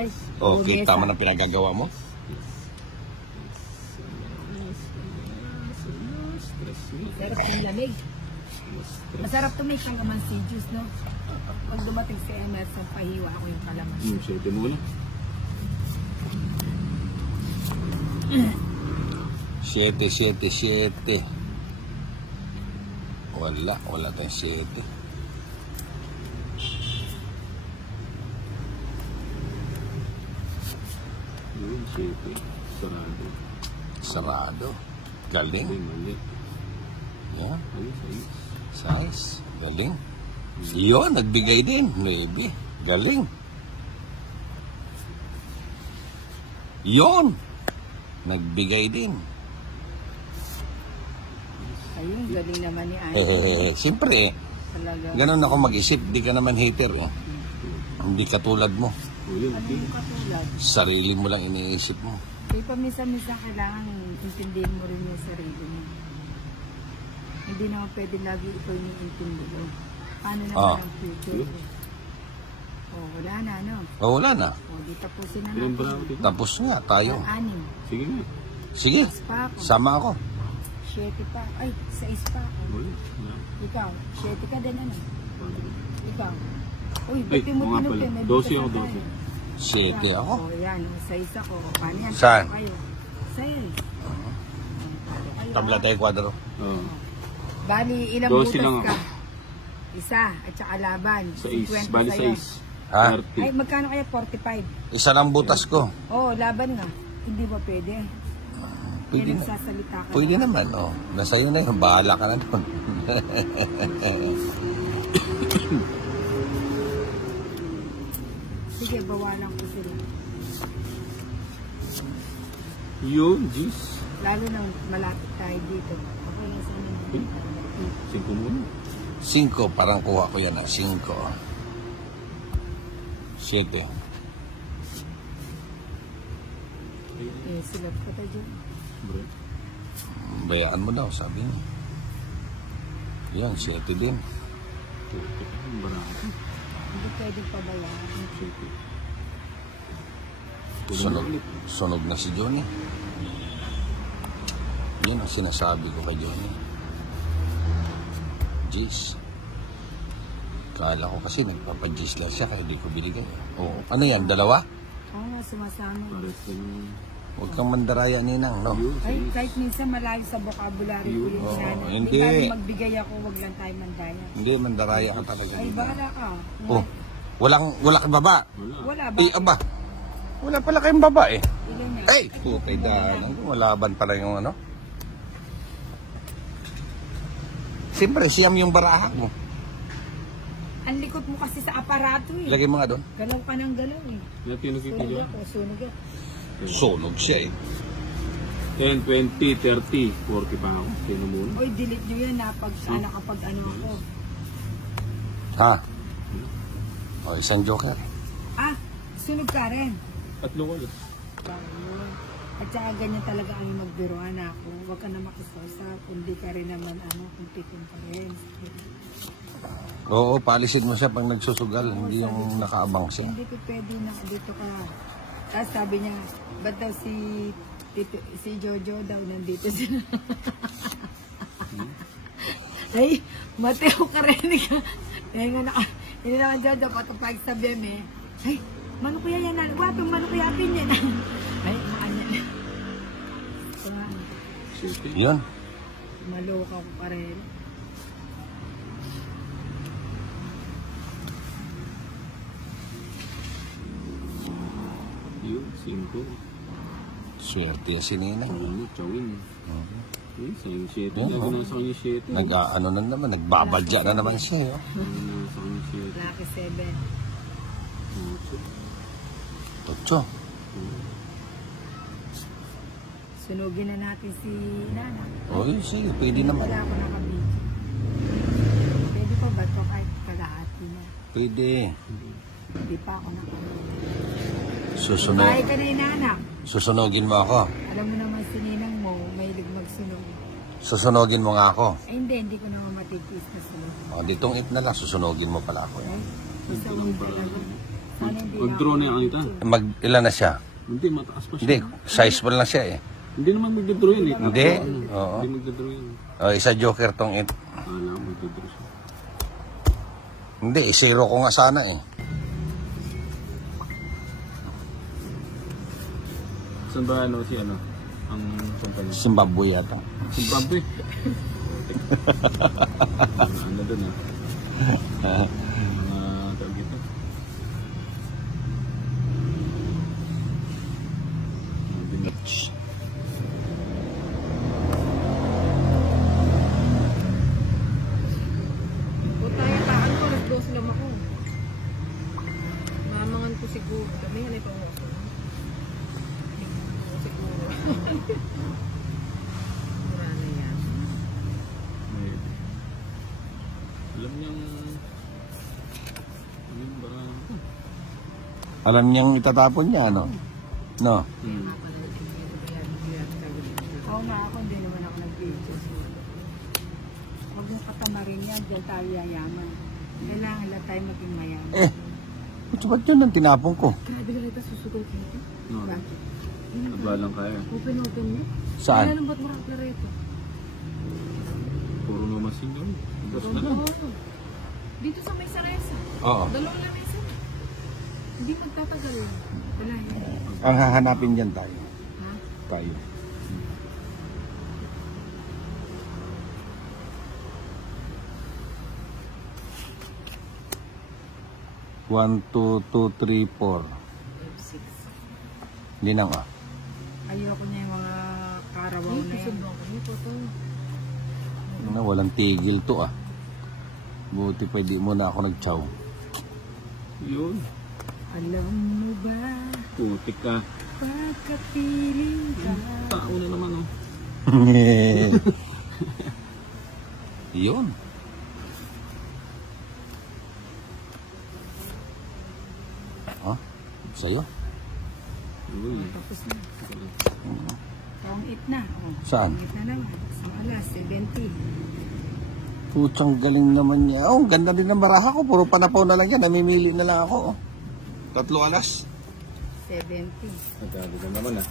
Ay, Okay, tama na pinagagawa mo? Sarap yung lamig. Masarap to make kalaman si juice, no? Pag dumating si Emerson, pahiwa ako yung kalaman. Siyete mo na. 7. Wala tayong 7. Yun, siyete. Sarado. Sarado. Galing. Mali. Yan. Ano, Size. Galing. Yun, nagbigay din. 9. Galing. Yun. Nagbigay din. Ayun, galing naman ni Annie. Siyempre, Talaga. ganun ako mag-isip. Di ka naman hater. Hindi katulad mo. O yun, Ano okay. yung katulad? Sarili mo lang iniisip mo. Kaya paminsan-minsan kailangan intindihin mo rin yung sarili mo. Hindi naman pwede lagi ikaw yung intindi mo. Paano naman ang future? Oh, wala na, no? O, wala na. Oh, di tapusin na Ilan ba natin. ako dito? Tapos nga tayo. Anim. Sige nga. Sige, Mas pa ako. sama ako. 7 pa. Ay, 6 pa ako. Wala. Ikaw, 7 ka din, ano? Ikaw. Uy, Ay, ba't mo mga pala. tinupin? May 12 butas ako, na tayo. 7 ako. Oh, yan. 6 ako. Paano yan? Saan? Kayo. Sa'yo. Tabla tayo kwadro. Oo. Bali, ilang 12 butas lang ka? ako. Isa. At saka laban. 6. Bali 50 sa'yo. 6. Ha? 30. Ay, magkano kaya? 45. Isa lang butas ko. Oh, laban nga. Hindi ba pwede? Pwede Yan na. ang sasalita ka. Pwede naman, oh. Nasa iyo na yun. Bahala ka na doon. Sige, bawalan ko sila. Yun, jeez. Lalo nang malapit tayo dito. Ako yung sa ano. 5 muna. 5, parang kuha ko yan, 5. 7. Eh, silap ko tayo dyan. Bro. Bayaan mo daw, sabi niya. Yan, 7 din. Barato. Hindi pwede pabayaan. Sunog na si Johnny. Yun ang sinasabi ko kay Johnny. Jeez. Kala ko kasi nagpapa-jeez lang siya kaya di ko binigay. Oo. Ano yan, 2? Oo nga, sumasama. Pares ka na. Huwag kang mandaraya, Ninang, no? Yun, Ay, kahit minsan malayo sa vocabulary ko yung Oo, sana. hindi. Tayo magbigay ako, wag lang tayo mandaya. Hindi, mandaraya ka talaga. Ay, bahala ka. Oh, wala kang baba. Wala. Wala ba? Eh, aba. Wala pala kayong baba eh. Ilan na? Ay, tukay dahil. Malaban pala yung ano. Siyempre, siyam yung baraha mo. Ang likot mo kasi sa aparato eh. Ilagay mo nga doon. Galaw ka ng galaw eh. Lahat yung nakita Sunog dyan. ako, sunog ako. Sunog siya eh. 10, 20, 30, 40 pa ako. Sino muna? Oy, delete nyo yan ha, pag kapag ano ako. Ha? O, isang joker. Ah, sunog ka rin. 3 oras. Ayun. At saka ganyan talaga ang magbiruan ako. Huwag ka na makisawsaw. Kundi ka rin naman kumpitin ka rin. Oo, palisin mo siya pag nagsusugal. Hindi yung nakaabang siya. Hindi ko pwede na dito ka. Tapos sabi niya, ba't daw si Jojo daw nandito siya? Ay, Mateo karinig ka. Hindi naman Jojo, patupag sa BM eh. Ay, mano kuya yan? Wato, mano kuya pin yan? Ay, maanya. Yun. Maluka ko pa rin. Yun, 5. Swerte si Ninang. Ano, chawin. Eh, sa'yo 7. Oo. Lagi na sa kanya 7. Nag-ano na naman, nagbabadya na naman siya. Oh. Sa kanya 7. Lucky 7. 8. Sunugin na natin si Nana. O, sige, pwede naman. Wala ako nakabidyo. Pwede pa ba ito kahit kalahati na? Pwede. Hindi pa ako nakabidyo. Susunod. Bahay ka na inanak. Susunogin mo ako. Alam mo naman si Ninang mo, mahilig magsunog. Susunogin mo nga ako. Ay hindi ko naman matigis na sunog. O, ditong it na lang, susunogin mo pala ako. Ay, gusto mo talaga. Sana hindi Mag-draw na yung anita. Ilan na siya? Hindi, mataas pa siya. Hindi, sizable lang siya eh. Hindi naman magdodraw yun eh. Hindi, oo. Hindi magdodraw yun. Oh, isa joker tong it. Alam, magdodraw siya. Hindi, zero ko nga sana eh. Saan ba ano si ano? Ang kumpanya? Zimbabwe yata. Zimbabwe. Ano doon ah? Mga tawag ito. Tayataan ko, alas 12 lang ako. Mamangan ko siguro. Kami, hanay pa ako. Siguro. Mura na yan. Alam niyang... Ano yung barang ito? Alam niyang itatapon niya, ano? No? Oo nga ako, hindi naman ako nag-video. Huwag mong katamarin yan, dyan tayo yayaman. Kailangan lang tayo maging mayaman. Eh, ba't yun ang tinapon ko? Grabe na ito, susugal ko ito. No, Bakit? nagbalang kaya. Open mo. Saan? Kaya lang ba't makaklara ito? Puro nomasing doon. Bas na lang. Dito sa may saresa. Oo. Dalawang lamesa. Hindi magtatagal yan. Wala yan. Ang hahanapin dyan tayo. Ha? Tayo. One, two, two, three, four. F6. Hindi na nga. Ayoko niya yung mga karawaw na yan. Ito to. Ano, walang tigil to ah. Buti pa di mo na ako nag-chow. Yun. Alam mo ba, Putik ka. pagkapiling ka. Tao na naman oh. Yun. Oh, sa'yo. Uy. Tapos na. Pang 8 na. Oh, Saan? pang 8 na naman. Isang alas, 70. Putsang galing naman niya. Oh, ganda din ng baraha ko. Puro panapaw na lang yan. Namimili na lang ako. Oh. 3 alas. 70. Nagkado ka naman ah.